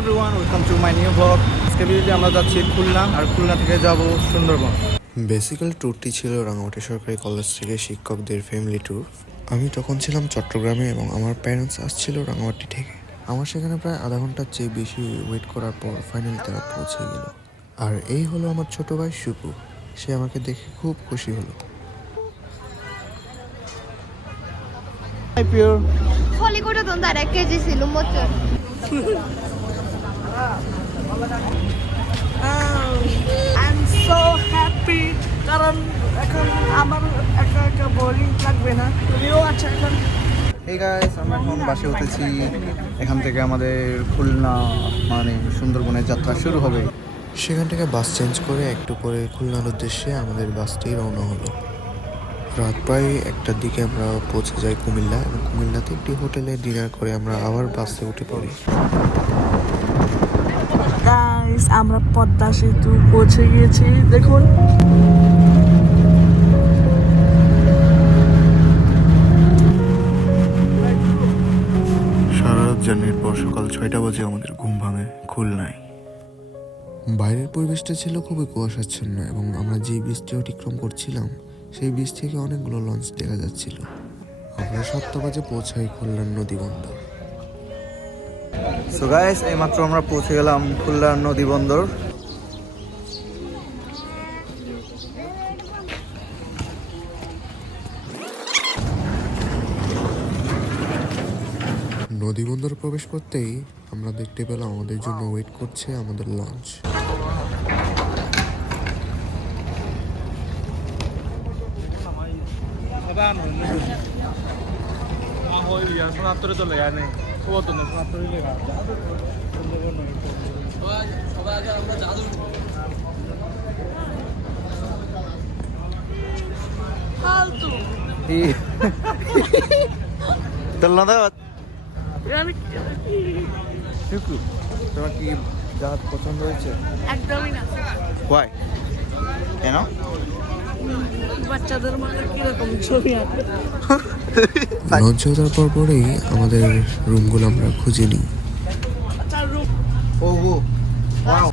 Everyone, welcome to my new blog. আজকে ভিডিওতে আমরা যাচ্ছি খুলনা, আর খুলনা থেকে যাব সুন্দরবন। বেসিক্যাল ট্যুরটি ছিল রাঙামাটি সরকারি কলেজ থেকে শিক্ষকদের ফ্যামিলি ট্যুর। আমি তখন ছিলাম চট্টগ্রামে এবং আমার প্যারেন্টস আসছিল রাঙামাটি থেকে। আমার সেখানে প্রায় আধা ঘন্টার চেয়ে বেশি ওয়েট করার পর ফাইনালি তারা পৌঁছে গেল। আর এই হলো আমার ছোট ভাই শুভু। সে আমাকে দেখে খুব খুশি হলো। High pure 헐리고려 돈 달아깨지시 룸모츠 I'm so happy কারণ এখন আমার একা একা বোরিং লাগবে না, তুমিও আছো এখন। এই গাইস, আমরা এখন বাসে উঠেছি। এখান থেকে আমাদের খুলনা মানে সুন্দরবনের যাত্রা শুরু হবে। সেখান থেকে বাস চেঞ্জ করে একটু পরে খুলনার উদ্দেশ্যে আমাদের বাসটি রওনা হলো। রাত প্রায় 1টার দিকে আমরা পৌঁছে যাই কুমিল্লা, এবং কুমিল্লাতে একটি হোটেলে ডিনার করে আমরা আবার বাসে উঠে পড়ি। গাইস, আমরা পদ্মা সেতু পৌঁছে গিয়েছি, দেখুন। সারা রাত জার্নির পর সকাল 6টা বাজে আমাদের ঘুম ভাঙে খুলনায়। বাইরের পরিবেশটা ছিল খুবই কুয়াশাচ্ছন্ন, এবং আমরা যে বৃষ্টি অতিক্রম করছিলাম সেই বীজ থেকে অনেকগুলো লঞ্চ দেখা যাচ্ছিল। আমরা 7টা বাজে পৌঁছাই খুলনার নদী বন্দর। সো গাইস, এইমাত্র আমরা পৌঁছে গেলাম খুলনার নদী বন্দর। নদী বন্দর প্রবেশ করতেই আমরা দেখতে পেলাম আমাদের জন্য ওয়েট করছে আমাদের লঞ্চ। ধন্যবাদ। আমি শুকু, তোমার কি জাহাজ পছন্দ হয়েছে? একদমই না। হোয়াই? কেন? বাচ্চাদের মধ্যে কিরকম ছবি আঁকে। লঞ্চে ওঠার পর পরেই আমাদের রুমগুলো আমরা খুঁজে নিই। ও ওয়াও।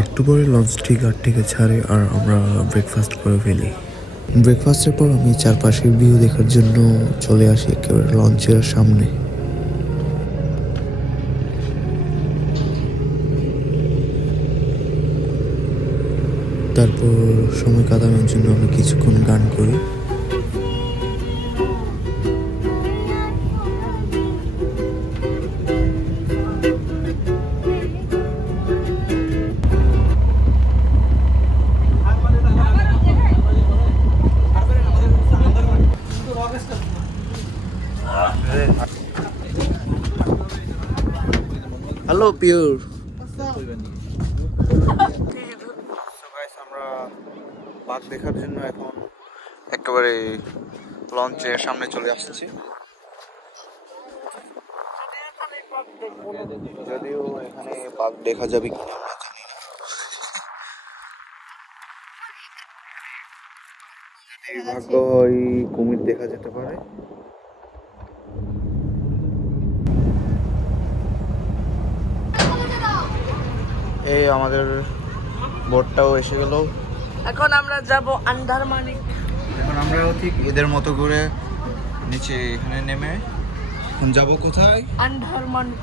একটু পরে লঞ্চটি ঘাট থেকে ছাড়ে আর আমরা ব্রেকফাস্ট করে ফেলি। ব্রেকফাস্টের পর আমি চারপাশের ভিউ দেখার জন্য চলে আসি একেবারে লঞ্চের সামনে। তারপর সময় কাটানোর জন্য আমি কিছুক্ষণ গান করি। Hello pure. আমরা বাঘ দেখার জন্য এখন একেবারে লঞ্চের সামনে চলে আসছি। যদিও এখানে বাঘ দেখা যাবে কিনা আমরা জানি না। যদি ভাগ্য হয় কুমির দেখা যেতে পারে। এই আমাদের বোটটাও এসে গেল। এখন আমরা যাব আন্দারমানিক। এখন আমরাও ঠিক এদের মতো করে নিচে এখানে নেমে এখন যাবো কোথায়? আন্দারমানিক।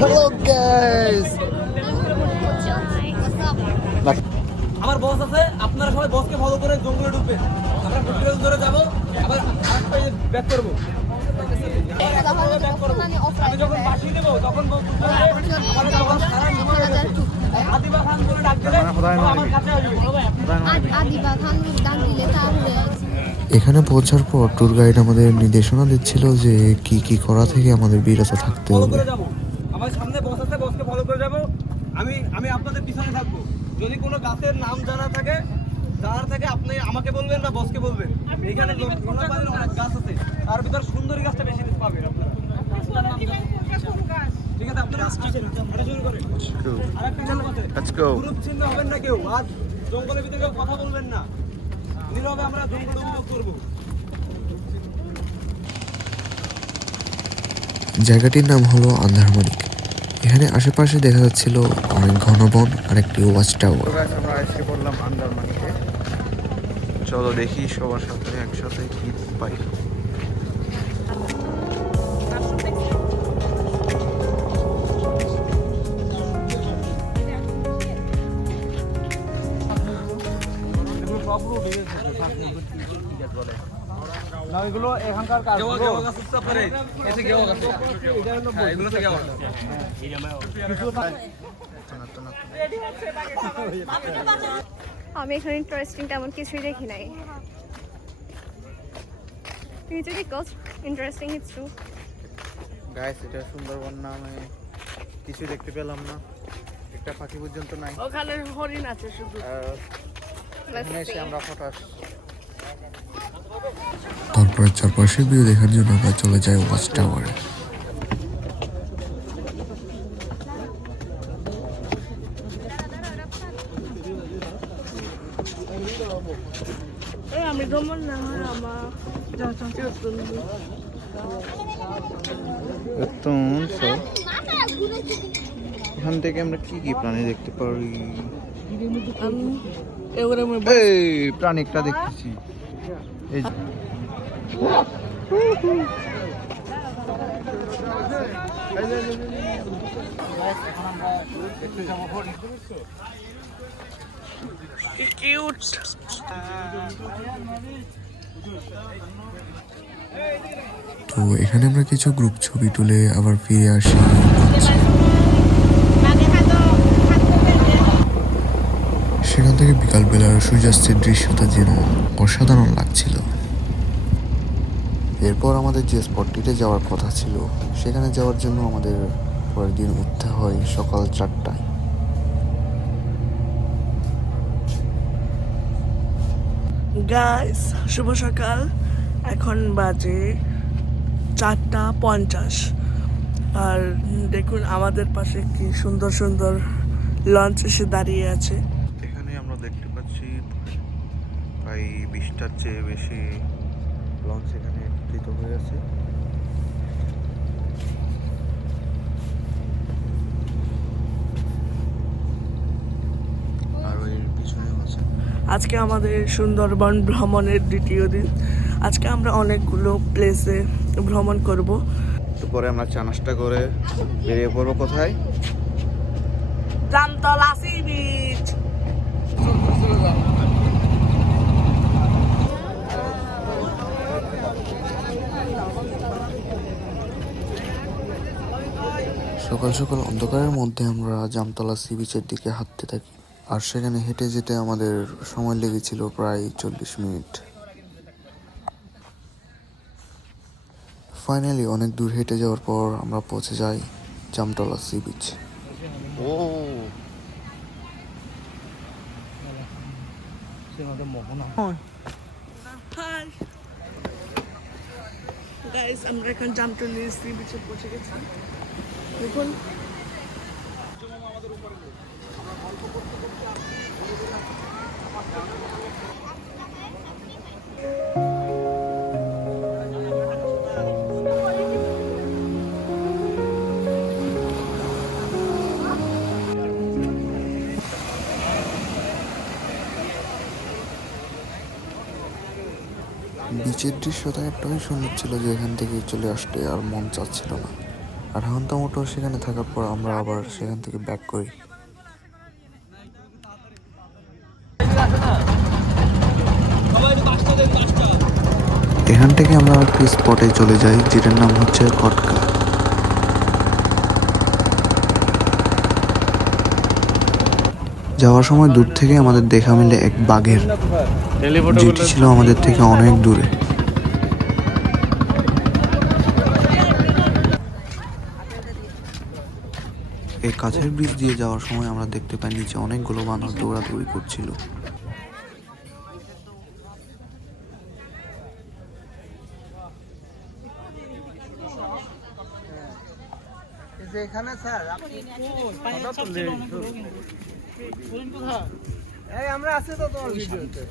Hello guys. আমার বস আছে, আপনারা সবাই বসকে ফলো করে জঙ্গলে ঢুকবেন। আমরা 50 মিনিট ধরে যাবো, আবার আরেকটা ব্যাক করবো। আমি যখন বাসি দেবো তখন আদিবা খান বলে ডাক দিলে আমার কাছে আসবে। আদিবা খান ডাক দিলে তাহলে এখানে পৌঁছার পর ট্যুর গাইড আমাদের নির্দেশনা দিচ্ছিল যে কি কি করা থেকে আমাদের বিরত থাকতে ফলো হবে। করে যাবো। আমার সামনে বস আছে, বসকে ফলো করে যাবো। আমি আপনাদের পিছনে থাকবো। যদি কোনো গাছের নাম জানার থাকে আপনি আমাকে বলবেন বা বসকে বলবেন। এখানে অনেক গাছ আছে, তার ভিতর সুন্দরী গাছটা বেশি পাবেন আপনারা। ঠিক আছে, আপনারা শুরু করেন। আরেকটা নিয়ম আছে, Let's go. গ্রুপ চিহ্ন হবেন না কেউ। আর জঙ্গলের ভিতরে কেউ কথা বলবেন না, নীরবে আমরা জঙ্গল উপভোগ করবো। জায়গাটির নাম হলো আন্ধারমণিক। এখানে আশেপাশে দেখা যাচ্ছিল অনেক ঘন বন আর একটি ওয়াচ টাওয়ার। তো guys, আমরা এসে পড়লাম আন্দারমানিতে। চলো দেখি সবার সাথে একসাথে কি পাই। এগুলো এখানকার কাজ গেওয়া গাছ উঠতে পারে, এসে গেওয়া গাছ, হ্যাঁ, এগুলো তো গেওয়া গাছ। আমি এখানে ইন্টারেস্টিং তেমন কিছুই দেখি নাই। তুই যদি কস ইন্টারেস্টিং কিছু গাইস, এটা সুন্দরবন না, আমি কিছু দেখতে পেলাম না, একটা পাখি পর্যন্ত নাই। ওখানে হরিণ আছে শুধু। এখানে এসে আমরা হঠাৎ তারপরে চারপাশের ভিউ দেখার জন্য আমরা চলে যাই ওয়াচ টাওয়ারে। আমি ভ্রমণ না হয় আমার এখান থেকে আমরা কি কি প্রাণী দেখতে পারি? এই এই প্রাণীটা দেখতেছি, এই যে। কিউট। তো এখানে আমরা কিছু গ্রুপ ছবি তুলে আবার ফিরে আসি। সেখান থেকে বিকালবেলার সূর্যাস্তের দৃশ্যটা যেন অসাধারণ লাগছিল। এরপর আমাদের যে স্পটটিতে যাওয়ার কথা ছিল সেখানে যাওয়ার জন্য আমাদের পরের দিন উঠতে হয় সকাল 4টায়। গাইস, শুভ সকাল। এখন বাজে 4:50 আর দেখুন আমাদের পাশে কি সুন্দর সুন্দর লঞ্চ এসে দাঁড়িয়ে আছে। এখানে আমরা দেখতে পাচ্ছি প্রায় 20টার চেয়ে বেশি লঞ্চ এখানে একত্রিত হয়ে আছে। আর এর পিছনে আছে আজকে আমাদের সুন্দরবন ভ্রমণের দ্বিতীয় দিন। আজকে আমরা অনেকগুলো প্লেসে ভ্রমণ করব। একটু পরে আমরা চা নাস্তা করে বেরিয়ে পড়বো কোথায়? Jamtala sea beach. সকাল সকাল অন্ধকারের মধ্যে আমরা জামতলা সি বিচের দিকে হাঁটতে থাকি, আর সেখানে হেঁটে যেতে আমাদের সময় লেগেছিল প্রায় 40 মিনিট। ফাইনালি অনেক দূর হেঁটে যাওয়ার পর আমরা পৌঁছে যাই জামতলা সি বিচ। ও হাই গাইস, আমরা এখন জামতলা সি বিচে পৌঁছে গেছি। দেখুন বিচের দৃশ্যটা এতটাই সুন্দর ছিল যে এখান থেকে চলে আসতে আর মন চাচ্ছিল না। আর ঘন্টা মতো সেখানে থাকার পর আমরা আবার সেখান থেকে ব্যাক করি। এখান থেকে আমরা একটি স্পটে চলে যাই যেটার নাম হচ্ছে কটকা। যাওয়ার সময় দূর থেকে আমাদের দেখা মিলে এক বাঘের, যেটি ছিল আমাদের থেকে অনেক দূরে। এই কাছের ব্রিজ দিয়ে যাওয়ার সময় আমরা দেখতে পাই নিচে অনেকগুলো বানর দৌড়াদৌড়ি করছিল। এখানে স্যার এই আমরা আছি তো তোমার ভিডিওতে।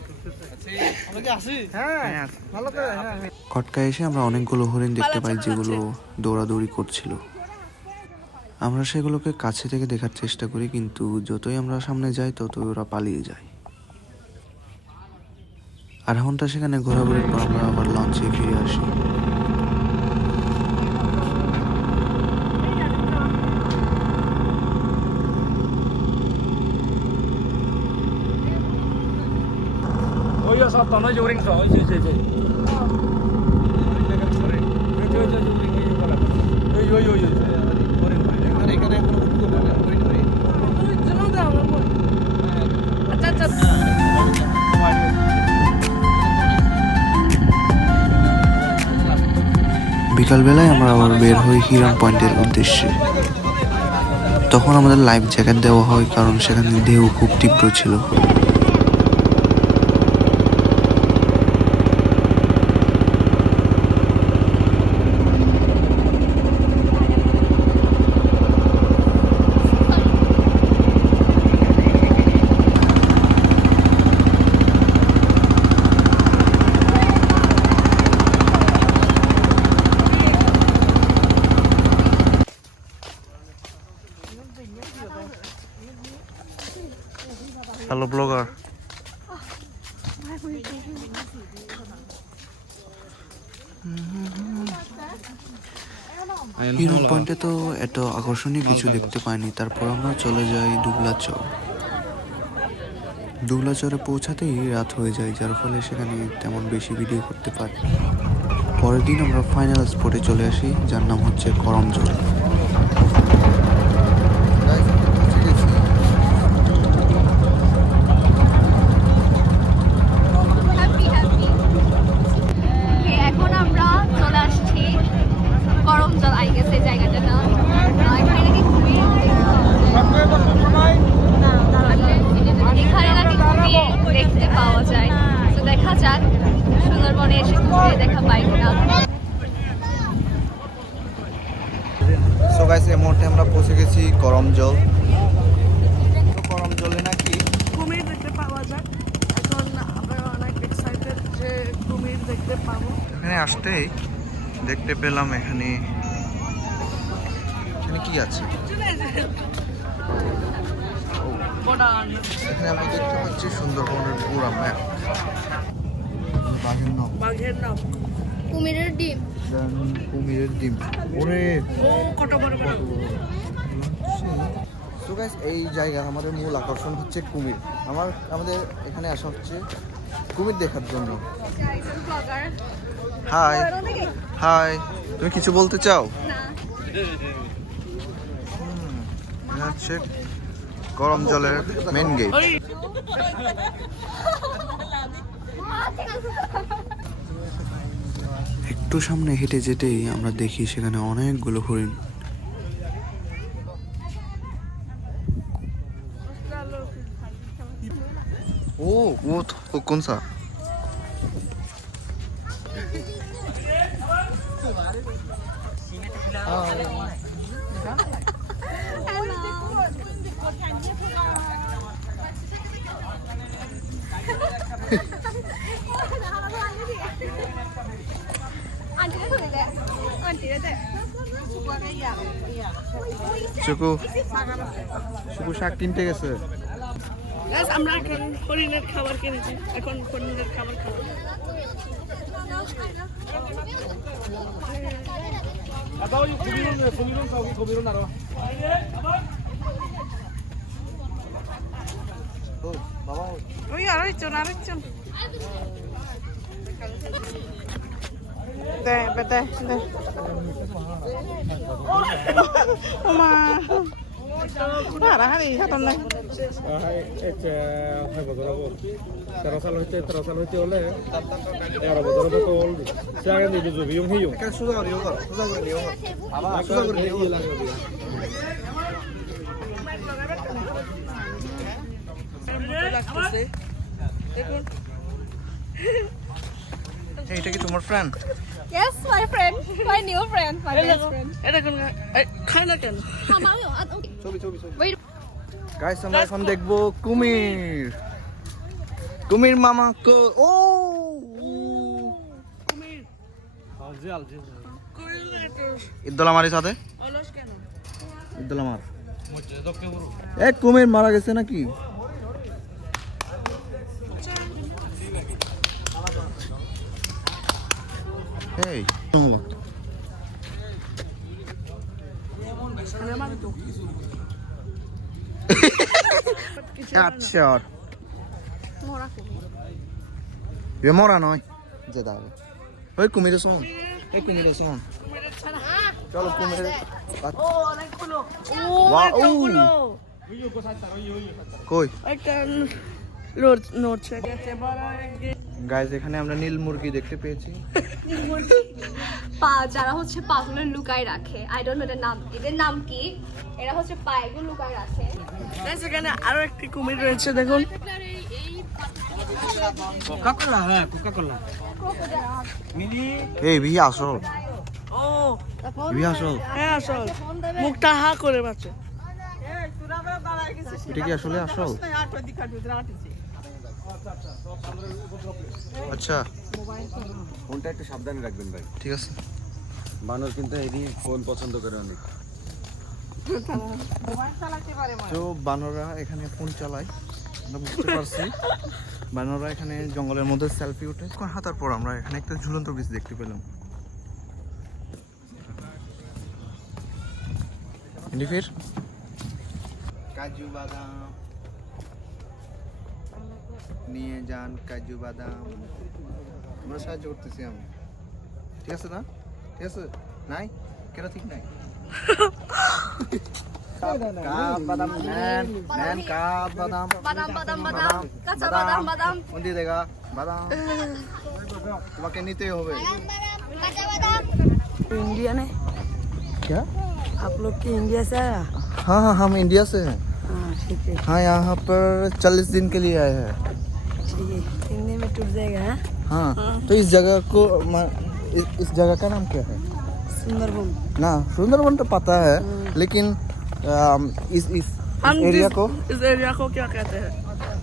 আমরা কি আছি? হ্যাঁ, ভালো করে হ্যাঁ। খটকা এসে আমরা অনেকগুলো হরিণ দেখতে পাই যেগুলো দৌড়াদৌড়ি করছিল। আমরা সেগুলোকে কাছে থেকে দেখার চেষ্টা করি, কিন্তু যতই আমরা সামনে যাই ততই ওরা পালিয়ে যায়। আধা ঘন্টা সেখানে ঘোরাঘুরির পর আমরা আবার লঞ্চে ফিরে আসি। বিকালবেলায় আমরা আবার বের হই হিরন পয়েন্টের উদ্দেশ্যে। তখন আমাদের লাইফ জ্যাকেট দেওয়া হয়, কারণ সেখানে ঢেউ খুব তীব্র ছিল। Hello blogger. হিরন পয়েন্টে তো এত আকর্ষণীয় কিছু দেখতে পাইনি। তারপর আমরা চলে যাই দুবলাচর। দুবলাচরে পৌঁছাতেই রাত হয়ে যায়, যার ফলে সেখানে তেমন বেশি ভিডিও করতে পারি। পরের দিন আমরা ফাইনাল স্পটে চলে আসি, যার নাম হচ্ছে করমজল। এখন আমরা চলে আসছি করমজল, আই গেস এই জায়গাটার নাম। এখানে নাকি কুমির দেখতে পাওয়া যায়। তো দেখা যাক সুন্দরবনে এসে কুমির দেখা পাই কিনা। সো গাইস, এই মুহূর্তে আমরা পৌঁছে গেছি করমজল। তো করমজলে নাকি কুমির দেখতে পাওয়া যায়। এখন আমরা অনেক এক্সাইটেড যে কুমির দেখতে পাবো। এখানে আসতেই দেখতে পেলাম এখানে কি আছে। এখানে আমরা দেখতে পাচ্ছি সুন্দরবনের পুরা ম্যাপ। বাঘের নাম কুমিরের ডিম। কুমিরের ডিম। ওরে ও কত বড় বড়। সো গাইস, এই জায়গার আমাদের মূল আকর্ষণ হচ্ছে কুমির। আমাদের এখানে আসা হচ্ছে কুমির দেখার জন্য। হাই হাই, তুমি কিছু বলতে চাও? এটা হচ্ছে করমজলের মেন গেট। একটু সামনে হেঁটে যেতেই আমরা দেখি সেখানে অনেকগুলো হরিণ। वो कौन सा? শুকু শাক কিনতে গেছে। আমরা এখন হরিণের খাবার কিনেছি। এখন হরিণের খাবার খাবো। ওই আরেকজন দে দে দে ওমা hari haton lang. Terus oleh. Ya betul betul. Saya ini juga biung hiung. Kan susah করে নিও। susah করে নিও। এইটা কি তোমার friend? Yes, my friend, my new friend, my best friend. এটা কোন খায় না কেন? ছবি। গাইস, আমরা এখন দেখবো কুমির। কুমির মামা কো ও ইদ্দল আমারই সাথে ইদ্দল আমার এক কুমির মারা গেছে নাকি এই আচ্ছা এ মরা নয় যে দাঁড়াবে ওই কুমিরের শোন এই কুমিরের শোন চলো কুমিরের কই গাইস এখানে আমরা নীল মুরগি দেখতে পেয়েছি পা যারা হচ্ছে পাগুলো লুকায় রাখে আই ডোন্ট নো এদের নাম কি এরা হচ্ছে পা এগুলো লুকায় রাখে এখানে আরো একটি কুমির রয়েছে দেখুন কোকা-কোলা হ্যাঁ কোকা-কোলা মিনি এই ভি আসল ও ভি আসল হ্যাঁ আসল মুখটা হা করে বাচ্চা এটা কি আসলে আসল আচ্ছা ফোনটা একটু সাবধানে রাখবেন ভাই ঠিক আছে বানর কিন্তু এই ফোন পছন্দ করে অনেক তো বানররা এখানে ফোন চালায় আমরা বুঝতে পারছি বানররা এখানে জঙ্গলের মধ্যে সেলফি উঠে হাঁটার পর আমরা এখানে একটা ঝুলন্ত ব্রিজ দেখতে পেলাম ফির কাজু বাদাম নিয়ে যান কাজু বাদাম আমরা সাহায্য করতেছি আমি ঠিক আছে না ঠিক আছে নাই কেন ঠিক নাই কাপ বাদাম নেন কাপ বাদাম বাদাম বাদাম বাদাম কাঁচা বাদাম বাদাম কোন দিয়ে দেগা বাদাম তোমাকে নিতেই হবে কাঁচা বাদাম इंडिया ने क्या आप लोग की इंडिया से आया हाँ हाँ हम इंडिया से हैं हाँ ठीक है हाँ यहाँ पर 40 दिन के लिए आए हैं ठीक है 3 दिन में टूट जाएगा हाँ तो इस जगह को इस जगह का नाम क्या है सुंदरबन ना सुंदरबन तो पता है लेकिन इस एरिया को इस एरिया को क्या कहते हैं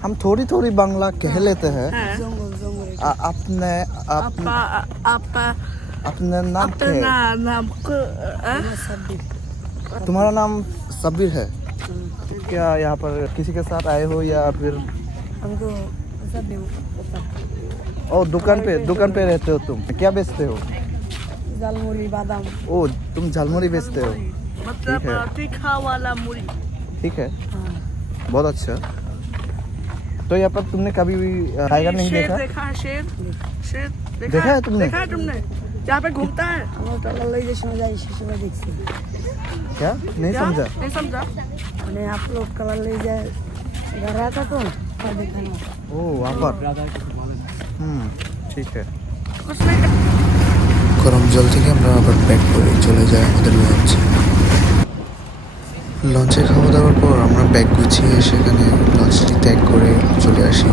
हम थोड़ी थोड़ी बांग्ला कह लेते हैं जंगल जंगल अपने अपने नाम क्या है नाम को तुम्हारा नाम सबीर है क्या यहाँ पर किसी के साथ आए हो या फिर हमको सब ओ दुकान पे रहते हो तुम क्या बेचते हो जलमुरी बादाम ओ तुम झालमुरी बेचते हो मतलब ठीक है। तीखा वाला मुरी ठीक है बहुत अच्छा तो यहाँ पर तुमने कभी भी टाइगर नहीं शेर देखा देखा है शेर देखा है तुमने? देखा है तुमने यहाँ पे घूमता है क्या नहीं क्या? समझा नहीं समझा मैंने आप लोग कलर ले जाए घर आया था तो और दिखाना ओ वहाँ पर ठीक है कुछ नहीं গরম জল থেকে আমরা আবার প্যাক করে চলে যাই আমাদের লঞ্চে লঞ্চে খাওয়া দাওয়ার পর আমরা ব্যাগ গুছিয়ে সেখানে লঞ্চটি ত্যাগ করে চলে আসি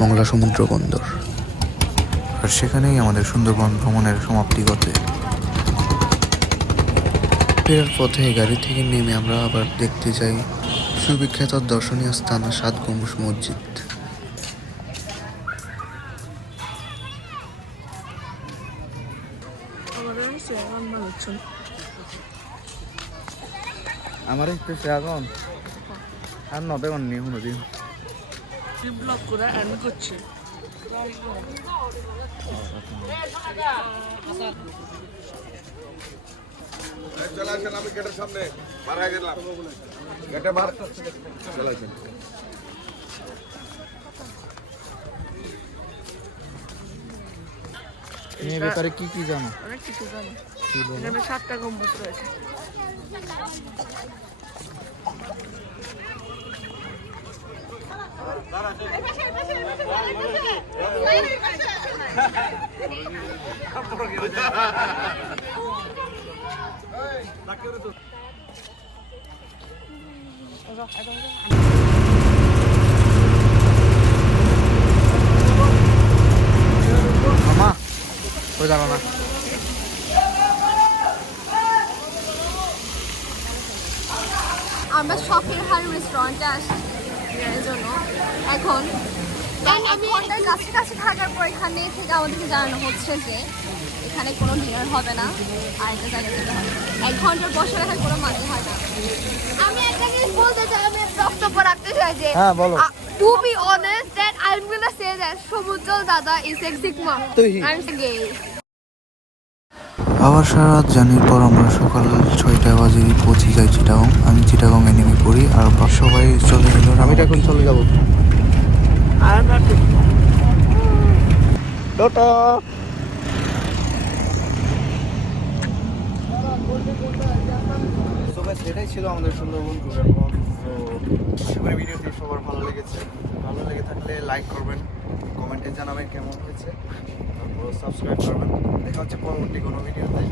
মংলা সমুদ্র বন্দর আর সেখানেই আমাদের সুন্দরবন ভ্রমণের সমাপ্তি ঘটে ফেরার পথে গাড়ি থেকে নেমে আমরা আবার দেখতে যাই সুবিখ্যাত দর্শনীয় স্থান 7 গম্বুজ মসজিদ আমার একটু এখন আর 90 নি কোনোদিন ব্লক করে এন্ড করছি চলে আসেন আমি গেটের সামনে বার হয়ে গেলাম গেটে বার চলে আসেন এই ব্যাপারে কি কি জানো অনেক কিছু জানো কি বলো এখানে 7টা গম্বুজ রয়েছে মামা ওই জানো না আমরা শখের হার রেস্টুরেন্টে আসছি এর জন্য এখন এক ঘন্টার কাছাকাছি থাকার পর এখানে থেকে আমাদেরকে জানানো হচ্ছে যে এখানে কোনো ডিনার হবে না, আরেকটা জায়গায় যেতে হবে। 1 ঘন্টা বসে রাখার কোনো মানে হয় না। আমি একটা জিনিস বলতে চাই, আমি বক্তব্য রাখতে চাই যে হ্যাঁ বলো। To be honest that I am gonna say that Samujjwal দাদা is a sigma. I am gay. আবার সারা রাত জার্নির পর আমরা সকাল 6টা বাজে পৌঁছে যাই চিটাগং। আমি চিটাগংয়ে নেমে পড়ি আর সবাই চলে গেল। আমি তো এখন চলে যাবো। টাটা। সেটাই ছিল আমাদের সুন্দরবন ট্যুরের ব্লগ। তো আশা করি ভিডিওটি সবার ভালো লেগেছে। ভালো লেগে থাকলে লাইক করবেন, কমেন্টে জানাবেন কেমন হয়েছে, তারপর সাবস্ক্রাইব করবেন। দেখা হচ্ছে পরবর্তী কোনো ভিডিওতে।